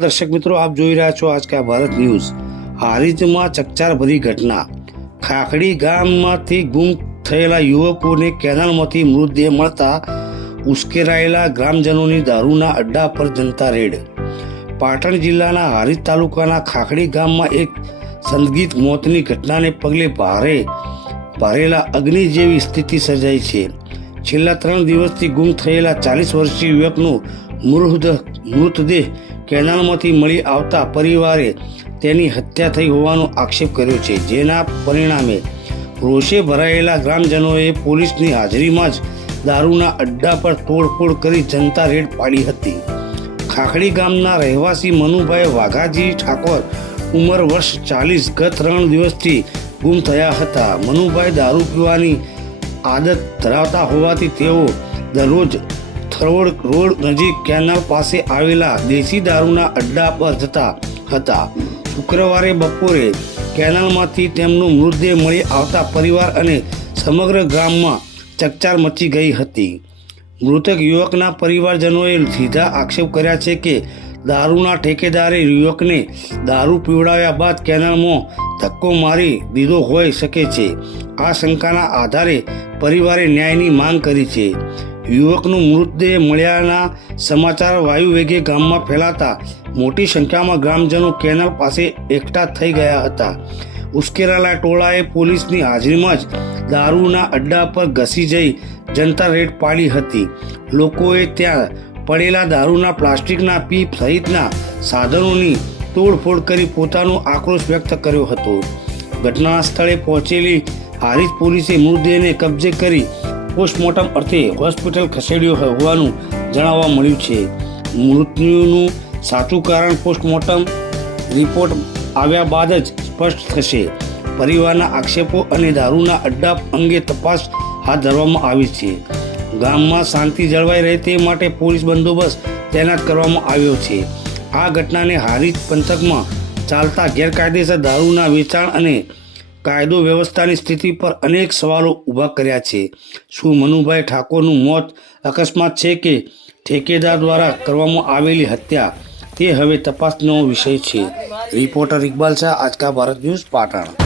દર્શક મિત્રો, આપ જોઈ રહ્યા છો આજ કા ભારત ન્યૂઝ। હારીજમાં ચકચાર ભરી ઘટના। ખાખડી ગામમાંથી ગુમ થયેલા યુવકોને કેનાલમાંથી મૃતદેહ મળતા ઉશ્કેરાયેલા ગ્રામજનોની દારૂના અડ્ડા પર જનતા રેડ। પાટણ જિલ્લાના હારીજ તાલુકાના ખાખડી ગામમાં એક સંદિગ્ધ મોતની ઘટનાને પગલે ભારેલા અગ્નિ જેવી સ્થિતિ સર્જાઈ છે। છેલ્લા 3 દિવસથી ગુમ થયેલા 40 વર્ષીય યુવકનો મૃતદેહ કેનાલમાંથી મળી આવતા પરિવારે તેની હત્યા થઈ હોવાનો આક્ષેપ કર્યો છે, જેના પરિણામે રોષે ભરાયેલા ગ્રામજનોએ પોલીસની હાજરીમાં જ દારૂના અડ્ડા પર તોડફોડ કરી જનતા રેડ પાડી હતી। ખાખડી ગામના રહેવાસી મનુભાઈ વાઘાજી ઠાકોર, ઉંમર વર્ષ 40, ગત 3 દિવસથી ગુમ થયા હતા। મનુભાઈ દારૂ પીવાની આદત ધરાવતા હોવાથી તેઓ દરરોજ થરોડ રોડ નજીક કેનાલ પાસે આવેલા દેશી દારૂના અડ્ડા પર જતા હતા। શુક્રવારે બપોરે કેનાલમાંથી તેમનો મૃતદેહ મળી આવતા પરિવાર અને સમગ્ર ગામમાં ચકચાર મચી ગઈ હતી। મૃતક યુવકના પરિવારજનોએ સીધા આક્ષેપ કર્યા છે કે દારૂના ઠેકેદારે યુવકને દારૂ પીવડાવ્યા બાદ કેનાલમાં ધક્કો મારી દીધો હોઈ શકે છે। આ શંકાના આધારે પરિવારે ન્યાયની માંગ કરી છે। યુવકનો મૃતદેહ મળ્યાના સમાચાર વાયુ વેગે ગામમાં ફેલાતા મોટી સંખ્યામાં ગ્રામજનો કેનાલ પાસે એકઠા થઈ ગયા હતા। ઉશ્કેરાયેલા ટોળાએ પોલીસની હાજરીમાં જ દારૂના અડ્ડા પર ઘસી જઈ જનતા રેડ પાડી હતી। લોકોએ ત્યાં પડેલા દારૂના પ્લાસ્ટિકના પીપ સહિતના સાધનોની તોડફોડ કરી પોતાનો આક્રોશ વ્યક્ત કર્યો હતો। ઘટના સ્થળે પહોંચેલી હારીજ પોલીસે મૃતદેહને કબજે કરી પોસ્ટમોર્ટમ અર્થે હોસ્પિટલ ખસેડ્યો હોવાનું જાણવા મળ્યું છે। મૃત્યુનું સાચું કારણ પોસ્ટમોર્ટમ રિપોર્ટ આવ્યા બાદ જ સ્પષ્ટ થશે। પરિવારના આક્ષેપો અને દારૂના અડ્ડા અંગે તપાસ હાથ ધરવામાં આવી છે। ગામમાં શાંતિ જળવાઈ રહે તે માટે પોલીસ બંદોબસ્ત તૈનાત કરવામાં આવ્યો છે। આ ઘટનાને હારીજ પંથકમાં ચાલતા ગેરકાયદેસર દારૂના વેચાણ અને કાયદો વ્યવસ્થાની સ્થિતિ પર અનેક સવાલો ઊભા કર્યા છે। શું મનુભાઈ ઠાકોરનું મોત અકસ્માત છે કે ઠેકેદાર દ્વારા કરવામાં આવેલી હત્યા, તે હવે તપાસનો વિષય છે। રિપોર્ટર ઇકબાલ શાહ, આજ કા ભારત ન્યૂઝ, પાટણ।